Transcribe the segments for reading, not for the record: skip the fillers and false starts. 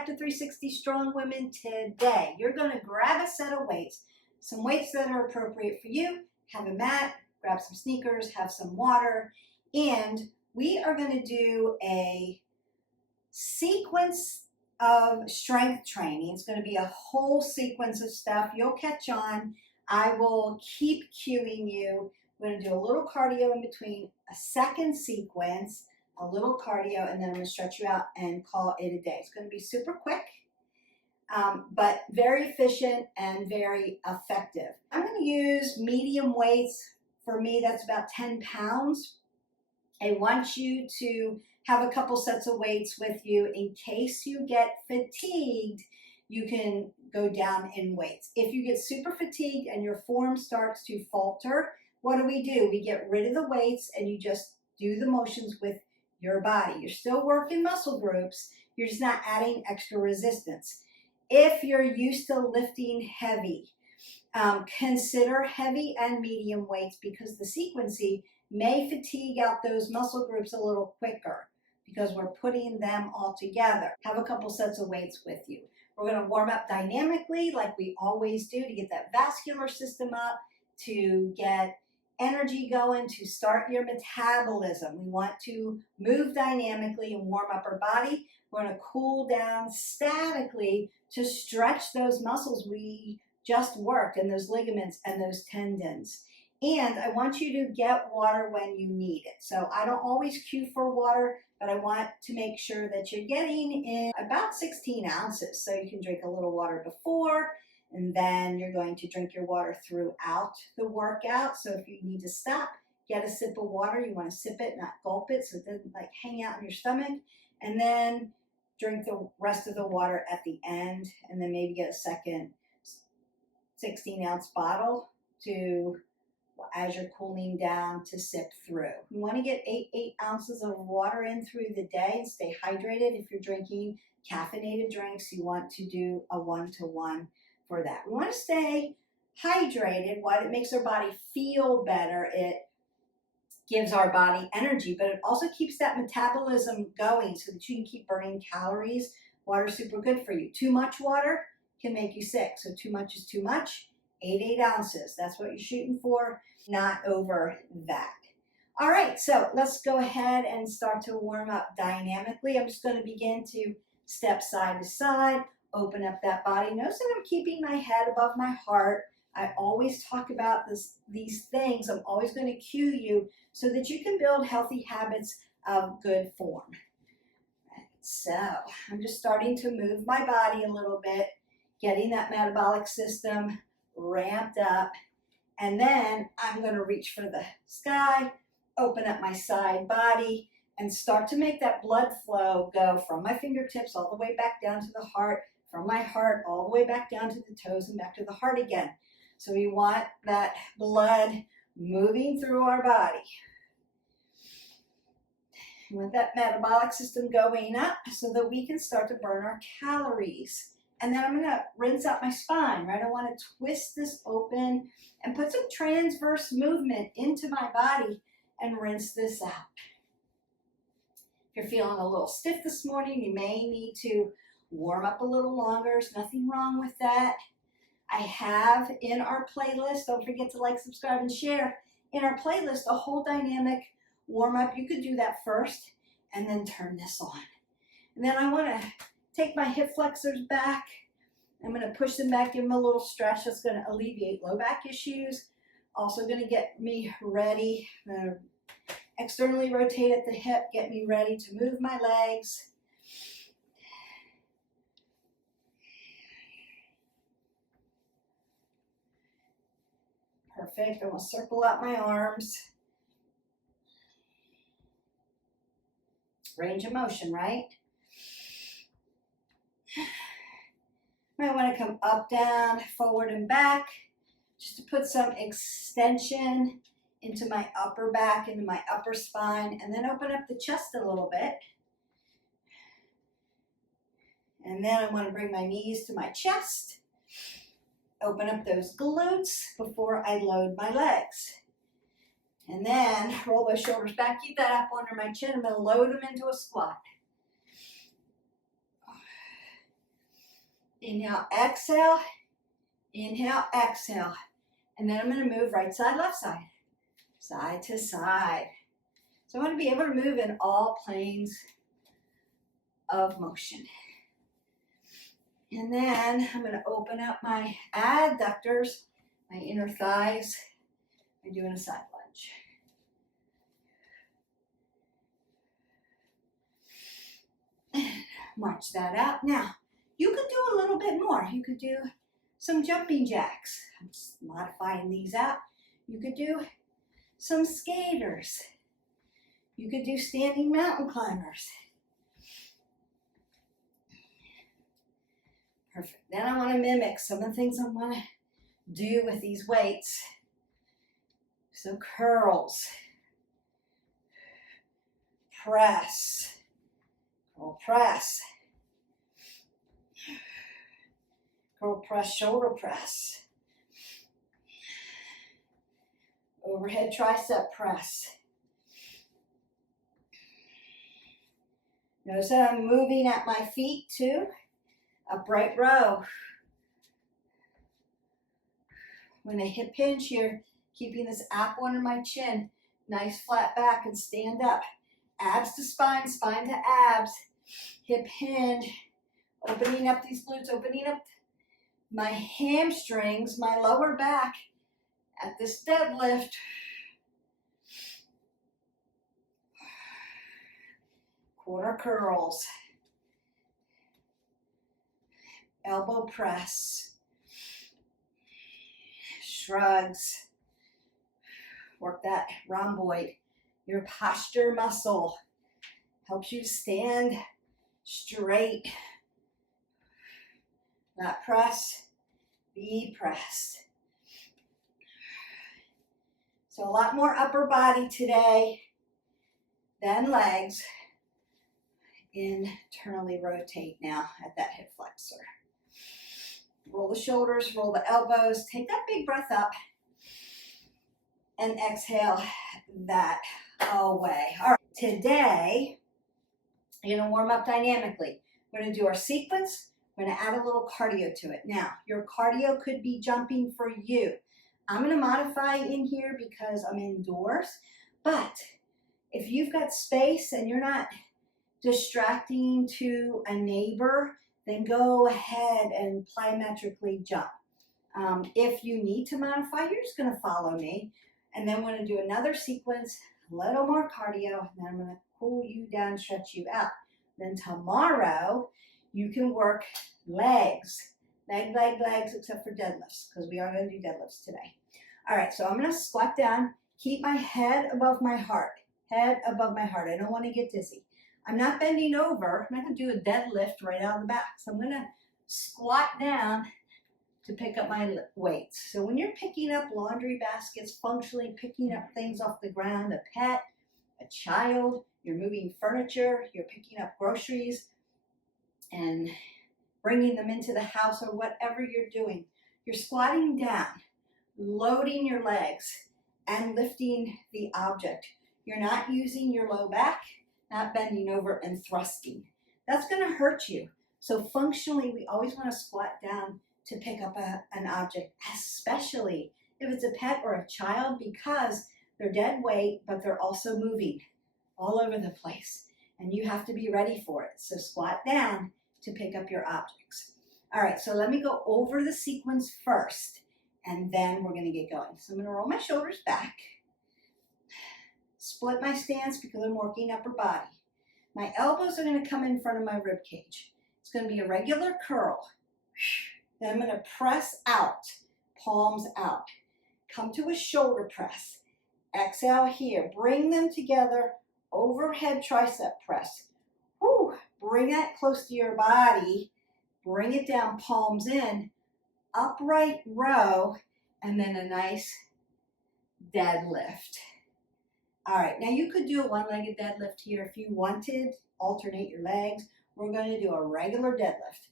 back to 360 Strong Women today. You're going to grab a set of weights, some weights that are appropriate for you, have a mat, grab some sneakers, have some water, and we are going to do a sequence of strength training. It's going to be a whole sequence of stuff. You'll catch on. I will keep cueing you. We're going to do a little cardio in between, a second sequence, a little cardio, and then I'm going to stretch you out and call it a day. It's going to be super quick, but very efficient and very effective. I'm going to use medium weights. For me, that's about 10 pounds. I want you to have a couple sets of weights with you in case you get fatigued. You can go down in weights. If you get super fatigued and your form starts to falter, what do? We get rid of the weights and you just do the motions with your body. You're still working muscle groups, you're just not adding extra resistance. If you're used to lifting heavy, consider heavy and medium weights because the sequencing may fatigue out those muscle groups a little quicker because we're putting them all together. Have a couple sets of weights with you. We're going to warm up dynamically like we always do to get that vascular system up, to get energy going, to start your metabolism. We want to move dynamically and warm up our body. We're going to cool down statically to stretch those muscles we just worked and those ligaments and those tendons. And I want you to get water when you need it. So I don't always cue for water, but I want to make sure that you're getting in about 16 ounces. So you can drink a little water before, and then you're going to drink your water throughout the workout. So if you need to stop, get a sip of water. You want to sip it, not gulp it, so it doesn't like hang out in your stomach. And then drink the rest of the water at the end, and then maybe get a second 16-ounce bottle to, as you're cooling down, to sip through. You want to get 8 ounces of water in through the day and stay hydrated. If you're drinking caffeinated drinks, you want to do a 1-to-1 for that. We want to stay hydrated. What? It makes our body feel better. It gives our body energy, but it also keeps that metabolism going so that you can keep burning calories. Water's super good for you. Too much water can make you sick. So too much is too much. 8 ounces. That's what you're shooting for, not over that. All right, so let's go ahead and start to warm up dynamically. I'm just going to begin to step side to side, open up that body. Notice that I'm keeping my head above my heart. I always talk about these things. I'm always going to cue you so that you can build healthy habits of good form. So I'm just starting to move my body a little bit, getting that metabolic system ramped up. And then I'm going to reach for the sky, open up my side body, and start to make that blood flow go from my fingertips all the way back down to the heart, from my heart all the way back down to the toes and back to the heart again. So we want that blood moving through our body. We want that metabolic system going up so that we can start to burn our calories. And then I'm going to rinse out my spine, right? I want to twist this open and put some transverse movement into my body and rinse this out. If you're feeling a little stiff this morning, you may need to warm up a little longer. There's nothing wrong with that. I have in our playlist, don't forget to like, subscribe, and share, in our playlist, a whole dynamic warm up. You could do that first and then turn this on. And then I want to take my hip flexors back. I'm going to push them back, give them a little stretch. That's going to alleviate low back issues. Also going to get me ready. I'm going to externally rotate at the hip, get me ready to move my legs. Perfect. I'm going to circle out my arms. Range of motion, right? Might want to come up, down, forward, and back, just to put some extension into my upper back, into my upper spine, and then open up the chest a little bit. And then I want to bring my knees to my chest, open up those glutes before I load my legs. And then roll those shoulders back, keep that up under my chin. I'm going to load them into a squat. Inhale, exhale. Inhale, exhale. And then I'm going to move right side, left side, side to side. So I want to be able to move in all planes of motion. And then I'm going to open up my adductors, my inner thighs, by doing a side lunge. March that out. Now, you could do a little bit more. You could do some jumping jacks. I'm just modifying these out. You could do some skaters. You could do standing mountain climbers. Perfect. Then I want to mimic some of the things I want to do with these weights. So curls, press, curl press, curl press, shoulder press, overhead tricep press. Notice that I'm moving at my feet too. Upright row. When I hip hinge here, keeping this apple under my chin, nice flat back and stand up. Abs to spine, spine to abs. Hip hinge, opening up these glutes, opening up my hamstrings, my lower back at this deadlift. Quarter curls. Elbow press. Shrugs. Work that rhomboid. Your posture muscle helps you to stand straight. Not press, be pressed. So a lot more upper body today than legs. Internally rotate now at that hip flexor. Roll the shoulders, roll the elbows. Take that big breath up and exhale that away. All right, today, you're going to warm up dynamically. We're going to do our sequence. We're going to add a little cardio to it. Now, your cardio could be jumping for you. I'm going to modify in here because I'm indoors. But if you've got space and you're not distracting to a neighbor, then go ahead and plyometrically jump. If you need to modify, you're just going to follow me. And then we're going to do another sequence, a little more cardio, and then I'm going to cool you down, stretch you out. Then tomorrow, you can work legs, legs, except for deadlifts, because we are going to do deadlifts today. All right, so I'm going to squat down, keep my head above my heart, head above my heart. I don't want to get dizzy. I'm not bending over. I'm not going to do a deadlift right out of the back. So I'm going to squat down to pick up my weights. So when you're picking up laundry baskets, functionally picking up things off the ground, a pet, a child, you're moving furniture, you're picking up groceries and bringing them into the house or whatever you're doing, you're squatting down, loading your legs and lifting the object. You're not using your low back, not bending over and thrusting. That's going to hurt you. So functionally, we always want to squat down to pick up an object, especially if it's a pet or a child, because they're dead weight, but they're also moving all over the place. And you have to be ready for it. So squat down to pick up your objects. All right, so let me go over the sequence first, and then we're going to get going. So I'm going to roll my shoulders back. Split my stance because I'm working upper body. My elbows are going to come in front of my rib cage. It's going to be a regular curl. Then I'm going to press out, palms out. Come to a shoulder press. Exhale here. Bring them together. Overhead tricep press. Whew. Bring that close to your body. Bring it down, palms in. Upright row. And then a nice deadlift. All right, now you could do a one-legged deadlift here if you wanted. Alternate your legs. We're going to do a regular deadlift.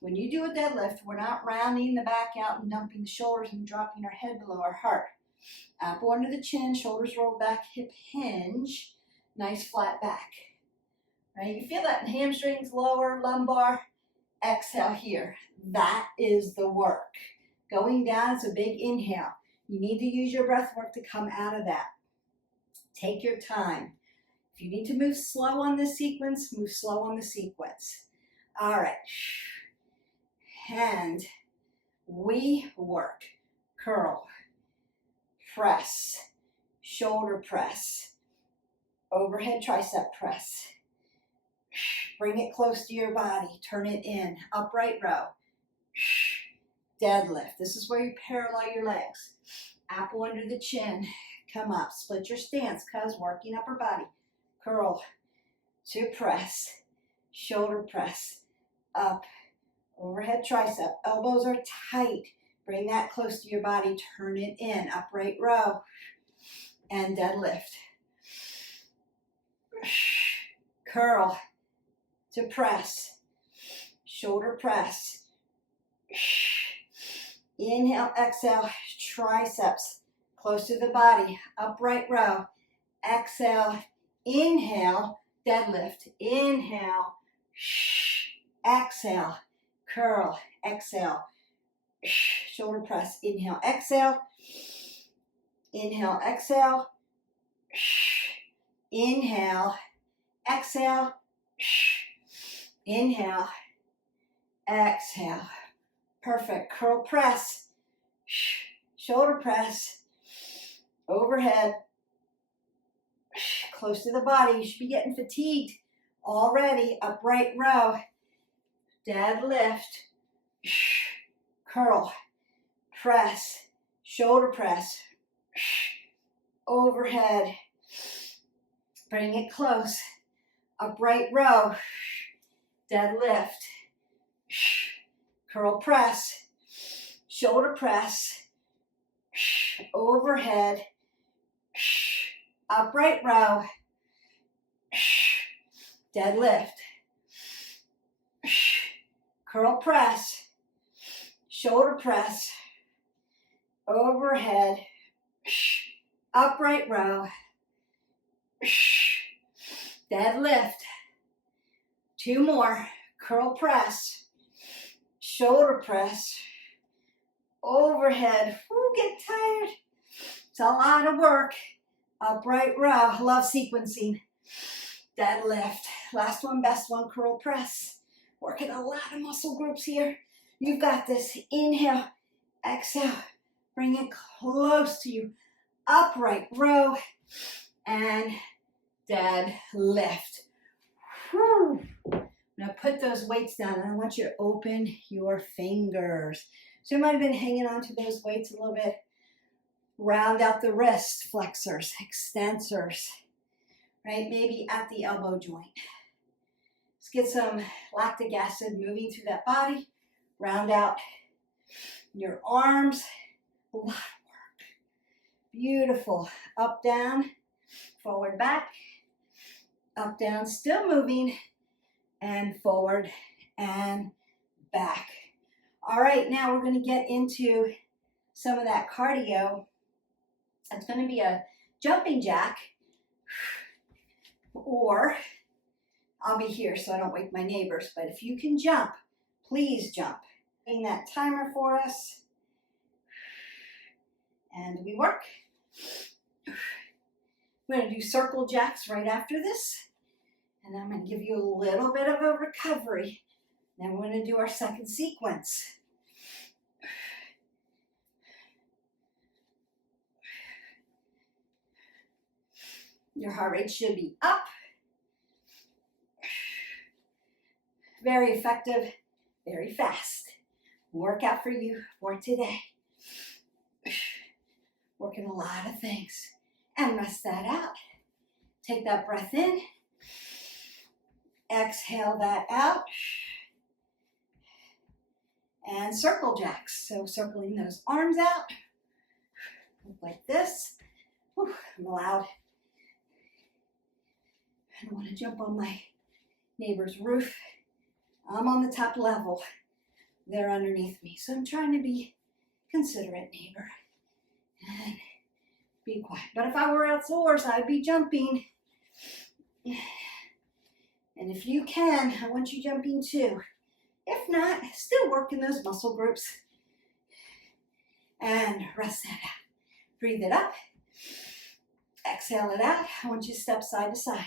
When you do a deadlift, we're not rounding the back out and dumping the shoulders and dropping our head below our heart. Apple under the chin, shoulders rolled back, hip hinge, nice flat back. Right? You feel that in hamstrings, lower, lumbar, exhale here. That is the work. Going down is a big inhale. You need to use your breath work to come out of that. Take your time. If you need to move slow on this sequence, move slow on the sequence. All right. And we work. Curl, press, shoulder press, overhead tricep press. Bring it close to your body. Turn it in. Upright row. Deadlift. This is where you parallel your legs. Apple under the chin. Come up. Split your stance because working upper body. Curl to press. Shoulder press. Up. Overhead tricep. Elbows are tight. Bring that close to your body. Turn it in. Upright row. And deadlift. Curl to press. Shoulder press. Inhale, exhale, triceps close to the body. Upright row. Exhale, inhale, deadlift. Inhale, exhale, curl, exhale, shoulder press. Inhale, exhale, inhale, exhale, inhale, exhale, inhale, exhale. Perfect. Curl press, shoulder press, overhead, close to the body. You should be getting fatigued already. Upright row, deadlift, curl, press, shoulder press, overhead, bring it close. Upright row, deadlift, curl press, shoulder press, overhead, upright row, deadlift, curl press, shoulder press, overhead, upright row, deadlift. Two more. Curl press, shoulder press, overhead. Ooh, get tired. It's a lot of work. Upright row. Love sequencing. Deadlift. Last one, best one, curl press. Working a lot of muscle groups here. You've got this. Inhale, exhale. Bring it close to you. Upright row and deadlift. Whew. Now put those weights down and I want you to open your fingers. So you might have been hanging on to those weights a little bit. Round out the wrists, flexors, extensors, right? Maybe at the elbow joint. Let's get some lactic acid moving through that body. Round out your arms. A lot of work. Beautiful. Up, down, forward, back. Up, down, still moving. And forward and back. All right, now we're going to get into some of that cardio. It's going to be a jumping jack, or I'll be here so I don't wake my neighbors, but if you can jump, please jump. Getting that timer for us. And we work. We're going to do circle jacks right after this. And I'm going to give you a little bit of a recovery. Then we're going to do our second sequence. Your heart rate should be up. Very effective, very fast. Workout for you for today. Working a lot of things. And rest that out. Take that breath in. Exhale that out. And circle jacks. So circling those arms out. Like this. Whew, I'm loud. I don't want to jump on my neighbor's roof. I'm on the top level. They're underneath me. So I'm trying to be considerate, neighbor. And be quiet. But if I were outdoors, I'd be jumping. And if you can, I want you jumping too. If not, still working those muscle groups. And rest that out. Breathe it up. Exhale it out. I want you to step side to side.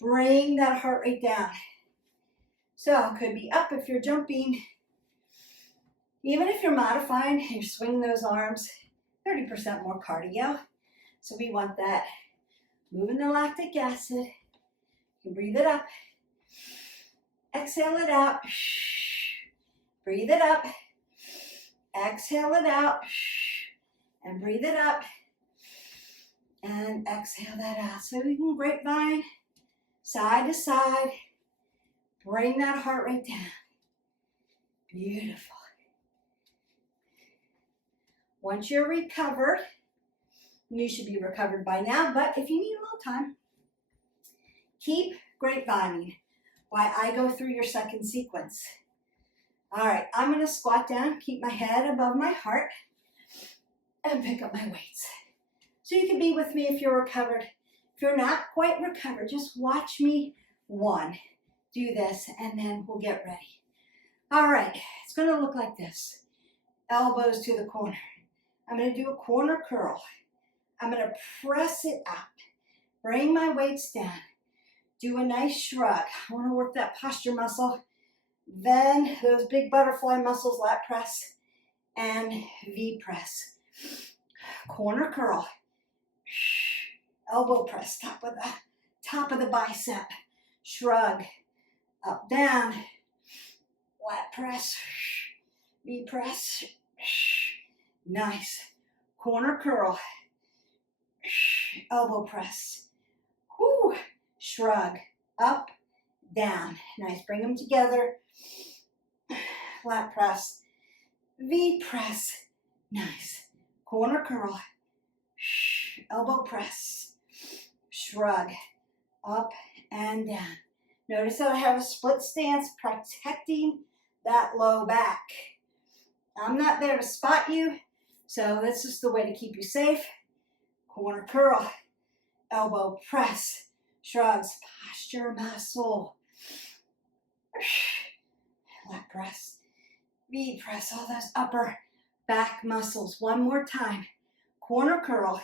Bring that heart rate down. So it could be up if you're jumping. Even if you're modifying, you're swinging those arms, 30% more cardio. So we want that. Moving the lactic acid. You can breathe it up. Exhale it out. Breathe it up. Exhale it out. And breathe it up. And exhale that out. So we can grapevine, side to side. Bring that heart rate down. Beautiful. Once you're recovered, you should be recovered by now, but if you need a little time, keep grapevining while I go through your second sequence. All right, I'm going to squat down, keep my head above my heart, and pick up my weights. So you can be with me if you're recovered. If you're not quite recovered, just watch me do this, and then we'll get ready. All right, it's going to look like this. Elbows to the corner. I'm going to do a corner curl. I'm going to press it up. Bring my weights down. Do a nice shrug. I want to work that posture muscle. Then those big butterfly muscles, lat press and V press. Corner curl. Elbow press, top of the bicep. Shrug. Up, down. Lat press. V press. Nice. Corner curl. Elbow press. Whoo. Shrug. Up, down. Nice. Bring them together. Lat press. V press. Nice. Corner curl. Elbow press. Shrug. Up and down. Notice that I have a split stance protecting that low back. I'm not there to spot you, so this is the way to keep you safe. Corner curl, elbow press, shrugs, posture muscle. Lat press, V press, all those upper back muscles. One more time. Corner curl,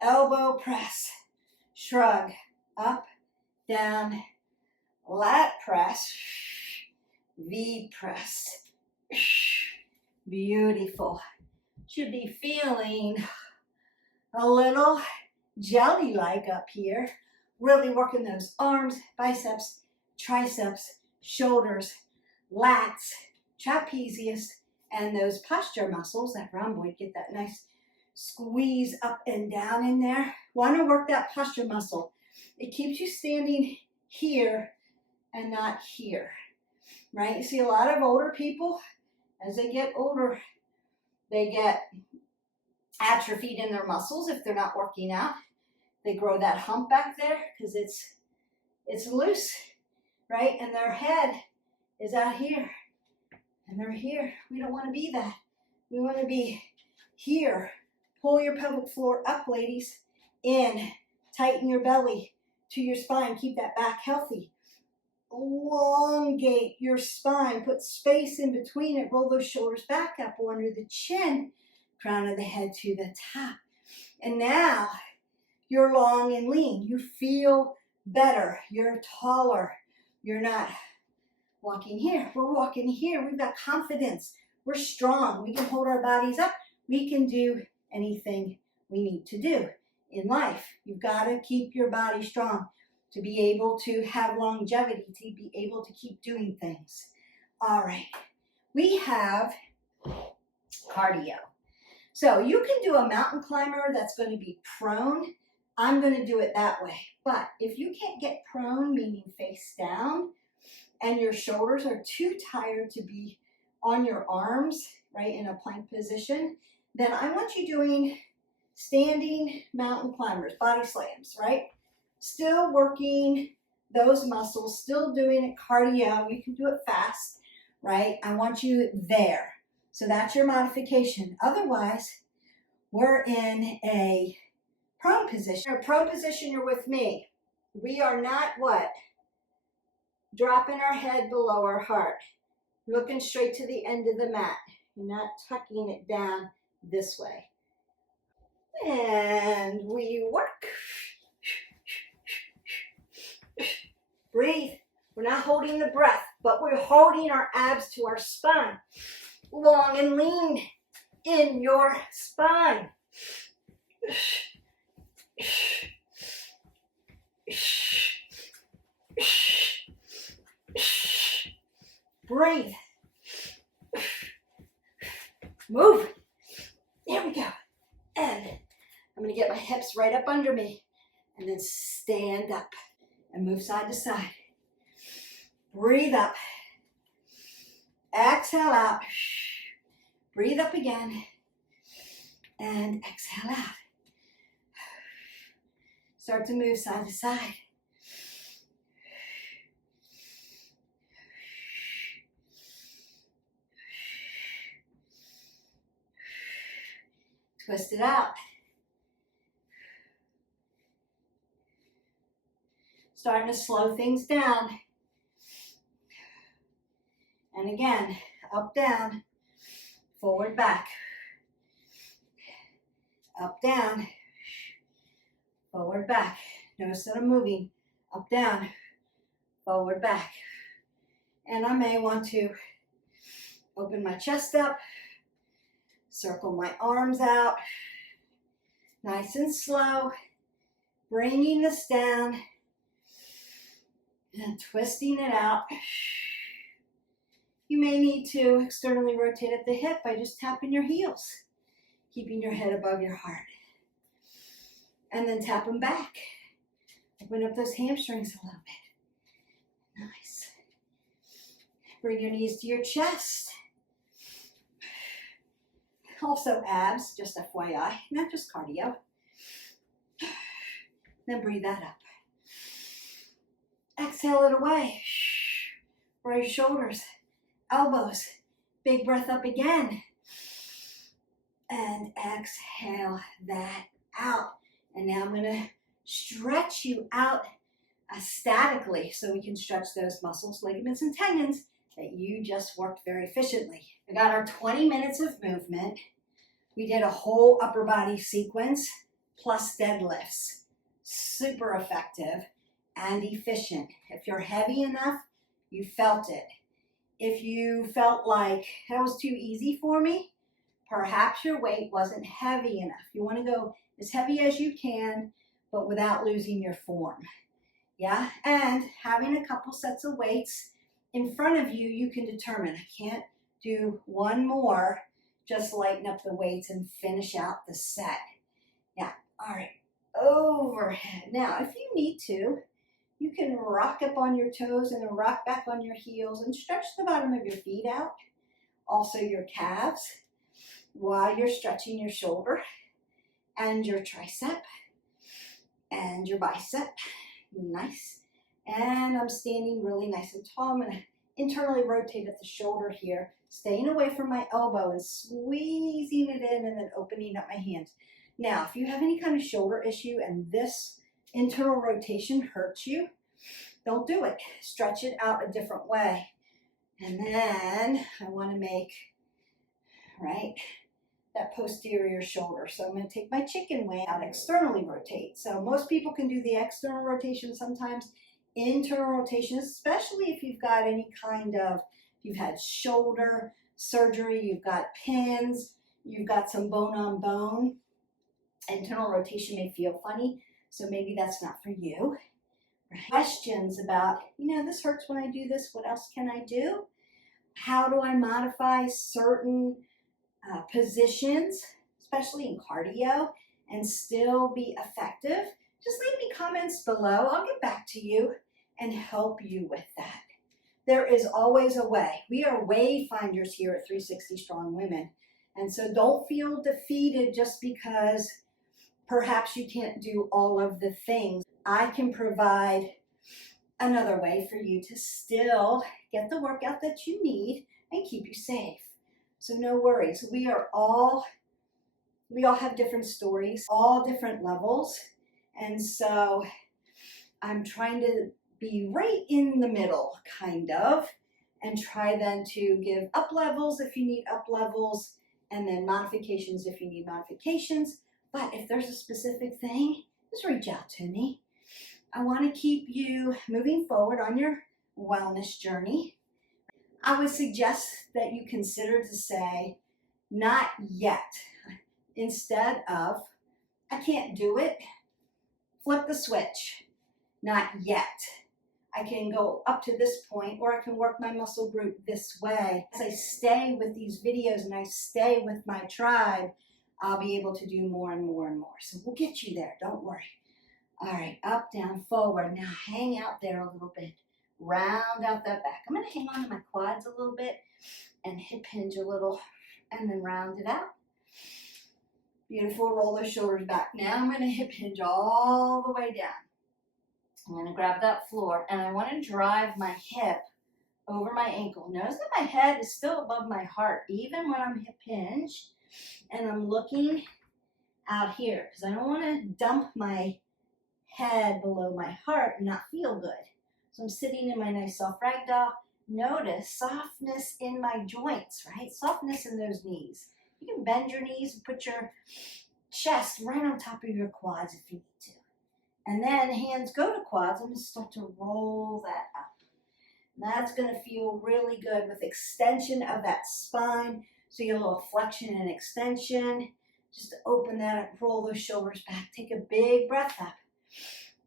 elbow press, shrug, up, down, lat press, V press. Beautiful. Should be feeling a little jelly-like up here. Really working those arms, biceps, triceps, shoulders, lats, trapezius, and those posture muscles, that rhomboid. Get that nice squeeze up and down in there. Want to work that posture muscle. It keeps you standing here and not here, right? You see a lot of older people, as they get older, they get atrophied in their muscles if they're not working out. They grow that hump back there because it's loose, right? And their head is out here, and they're here. We don't want to be that. We want to be here. Pull your pelvic floor up, ladies. In. Tighten your belly to your spine. Keep that back healthy. Elongate your spine. Put space in between it. Roll those shoulders back up or under the chin. Crown of the head to the top. And now you're long and lean. You feel better. You're taller. You're not walking here. We're walking here. We've got confidence. We're strong. We can hold our bodies up. We can do anything we need to do in life. You've got to keep your body strong to be able to have longevity, to be able to keep doing things. All right. We have cardio. So you can do a mountain climber that's going to be prone. I'm going to do it that way. But if you can't get prone, meaning face down, and your shoulders are too tired to be on your arms, right, in a plank position, then I want you doing standing mountain climbers, body slams, right? Still working those muscles, still doing it cardio. You can do it fast, right? I want you there. So that's your modification. Otherwise, we're in a prone position. In a prone position, you're with me. We are not what? dropping our head below our heart, looking straight to the end of the mat. You're not tucking it down this way. And we work. Breathe. We're not holding the breath, but we're holding our abs to our spine. Long and lean in your spine. Breathe. Move. There we go. And I'm going to get my hips right up under me and then stand up and move side to side. Breathe up. Exhale out. Breathe up again. And exhale out. Start to move side to side. Twist it out. Starting to slow things down. And again, up, down, forward, back. Up, down, forward, back. Notice that I'm moving. Up, down, forward, back. And I may want to open my chest up, circle my arms out, nice and slow, bringing this down and twisting it out. You may need to externally rotate at the hip by just tapping your heels, keeping your head above your heart. And then tap them back. Open up those hamstrings a little bit. Nice. Bring your knees to your chest. Also abs, just FYI, not just cardio. Then breathe that up. Exhale it away. Raise shoulders, elbows. Big breath up again. And exhale that out. And now I'm going to stretch you out statically so we can stretch those muscles, ligaments, and tendons that you just worked very efficiently. We got our 20 minutes of movement. We did a whole upper body sequence plus deadlifts. Super effective and efficient. If you're heavy enough, you felt it. If you felt like that was too easy for me, perhaps your weight wasn't heavy enough. You want to go as heavy as you can, but without losing your form. Yeah, and having a couple sets of weights in front of you, you can determine, I can't do one more, just lighten up the weights and finish out the set. Yeah, all right, overhead. Now, if you need to, you can rock up on your toes and then rock back on your heels and stretch the bottom of your feet out, also your calves, while you're stretching your shoulder and your tricep and your bicep. Nice. And I'm standing really nice and tall. I'm going to internally rotate at the shoulder here, staying away from my elbow and squeezing it in and then opening up my hands. Now, if you have any kind of shoulder issue and this internal rotation hurts you, don't do it. Stretch it out a different way. And then I want to make, right, that posterior shoulder. So I'm going to take my chicken wing out, externally rotate. So most people can do the external rotation, sometimes internal rotation, especially if you've got any kind of, you've had shoulder surgery, you've got pins, you've got some bone on bone. Internal rotation may feel funny, so maybe that's not for you. Right? Questions about, this hurts when I do this, what else can I do? How do I modify certain positions, especially in cardio, and still be effective? Just leave me comments below. I'll get back to you and help you with that. There is always a way. We are way finders here at 360 Strong Women. And so don't feel defeated just because perhaps you can't do all of the things. I can provide another way for you to still get the workout that you need and keep you safe. So no worries. We all have different stories, all different levels. And so I'm trying to be right in the middle, kind of, and try then to give up levels if you need up levels, and then modifications if you need modifications. But if there's a specific thing, just reach out to me. I want to keep you moving forward on your wellness journey. I would suggest that you consider to say, not yet, instead of, I can't do it, flip the switch, not yet. I can go up to this point, or I can work my muscle group this way. As I stay with these videos and I stay with my tribe, I'll be able to do more and more and more. So we'll get you there, don't worry. All right, up, down, forward. Now hang out there a little bit. Round out that back. I'm going to hang on to my quads a little bit and hip hinge a little and then round it out. Beautiful, roll those shoulders back. Now I'm going to hip hinge all the way down. I'm going to grab that floor and I want to drive my hip over my ankle. Notice that my head is still above my heart even when I'm hip hinged, and I'm looking out here because I don't want to dump my head below my heart and not feel good. So I'm sitting in my nice soft ragdoll. Notice softness in my joints, right? Softness in those knees. You can bend your knees and put your chest right on top of your quads if you need to. And then hands go to quads. I'm going to start to roll that up. And that's going to feel really good with extension of that spine. So you get a little flexion and extension. Just to open that up, roll those shoulders back. Take a big breath up.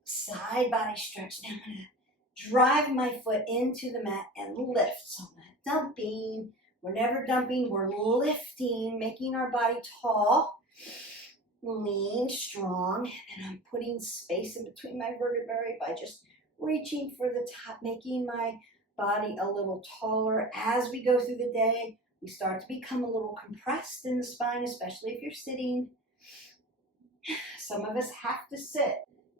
Side body stretch. Now I'm going to drive my foot into the mat and lift. So I'm not dumping. We're never dumping. We're lifting, making our body tall. Lean, strong, and I'm putting space in between my vertebrae by just reaching for the top, making my body a little taller. As we go through the day, we start to become a little compressed in the spine, especially if you're sitting. Some of us have to sit.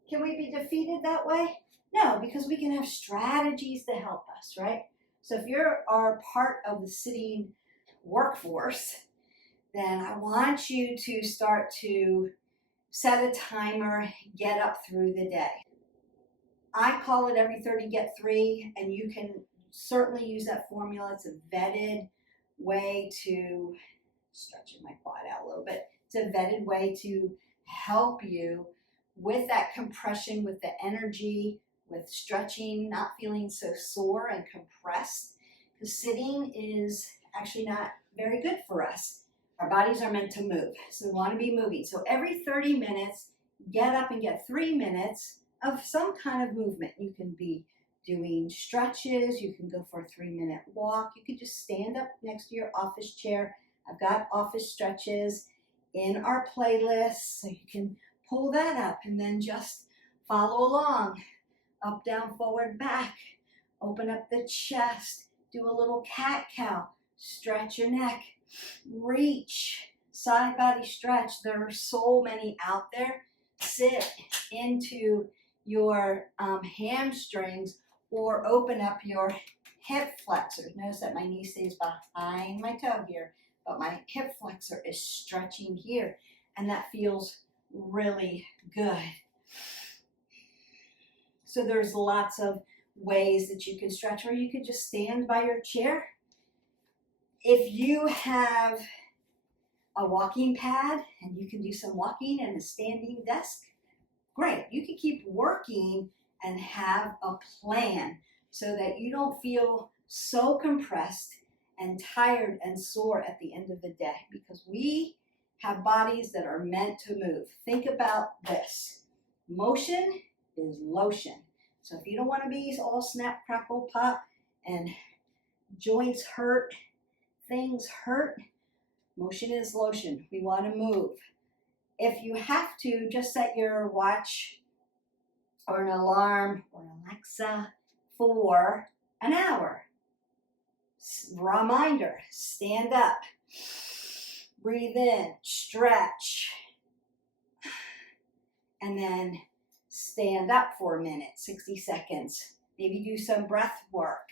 Can we be defeated that way? No, because we can have strategies to help us, right? So if you're part of the sitting workforce, then I want you to start to set a timer, get up through the day. I call it every 30, get 3, and you can certainly use that formula. It's a vetted way to, stretching my quad out a little bit, it's a vetted way to help you with that compression, with the energy, with stretching, not feeling so sore and compressed, because sitting is actually not very good for us. Our bodies are meant to move, so we want to be moving. So every 30 minutes, get up and get 3 minutes of some kind of movement. You can be doing stretches, you can go for a 3-minute walk, you can just stand up next to your office chair. I've got office stretches in our playlist, so you can pull that up and then just follow along. Up, down, forward, back. Open up the chest, do a little cat-cow, stretch your neck. Reach, side body stretch. There are so many out there. Sit into your hamstrings or open up your hip flexors. Notice that my knee stays behind my toe here, but my hip flexor is stretching here, and that feels really good. So there's lots of ways that you can stretch, or you could just stand by your chair. If you have a walking pad and you can do some walking and a standing desk, great. You can keep working and have a plan so that you don't feel so compressed and tired and sore at the end of the day, because we have bodies that are meant to move. Think about this. Motion is lotion. So if you don't want to be all snap, crackle, pop, and joints hurt, things hurt, motion is lotion. We want to move. If you have to, just set your watch or an alarm or Alexa for an hour. Reminder, stand up, breathe in, stretch, and then stand up for a minute, 60 seconds. Maybe do some breath work.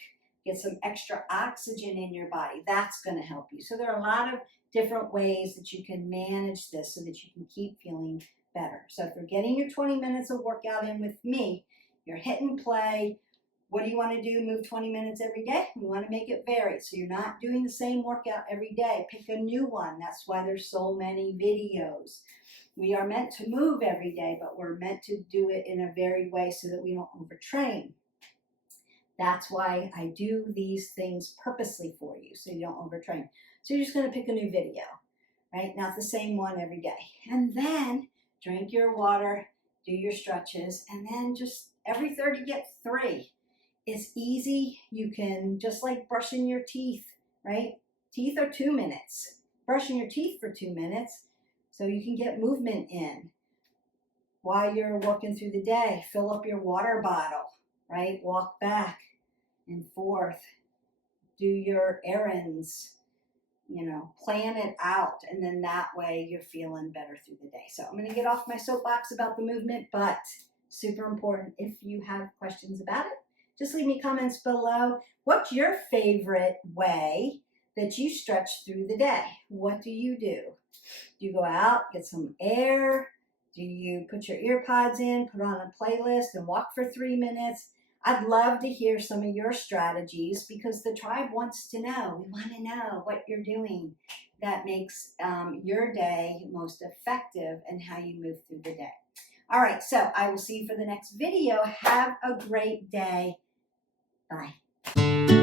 Get some extra oxygen in your body. That's going to help you. So there are a lot of different ways that you can manage this so that you can keep feeling better. So if you're getting your 20 minutes of workout in with me, you're hitting play, What do you want to do? Move 20 minutes every day? We want to make it varied. So you're not doing the same workout every day. Pick a new one. That's why there's so many videos. We are meant to move every day, but we're meant to do it in a varied way so that we don't overtrain. That's why I do these things purposely for you, so you don't overtrain. So you're just going to pick a new video, right? Not the same one every day. And then drink your water, do your stretches, and then just every third you get 3. It's easy. You can, just like brushing your teeth, right? Teeth are 2 minutes. Brushing your teeth for 2 minutes so you can get movement in. While you're working through the day, fill up your water bottle, right? Walk back and forth. Do your errands, plan it out. And then that way you're feeling better through the day. So I'm going to get off my soapbox about the movement, but super important. If you have questions about it, just leave me comments below. What's your favorite way that you stretch through the day? What do you do? Do you go out, get some air? Do you put your ear pods in, put on a playlist and walk for 3 minutes? I'd love to hear some of your strategies because the tribe wants to know. We want to know what you're doing that makes your day most effective and how you move through the day. All right, so I will see you for the next video. Have a great day. Bye.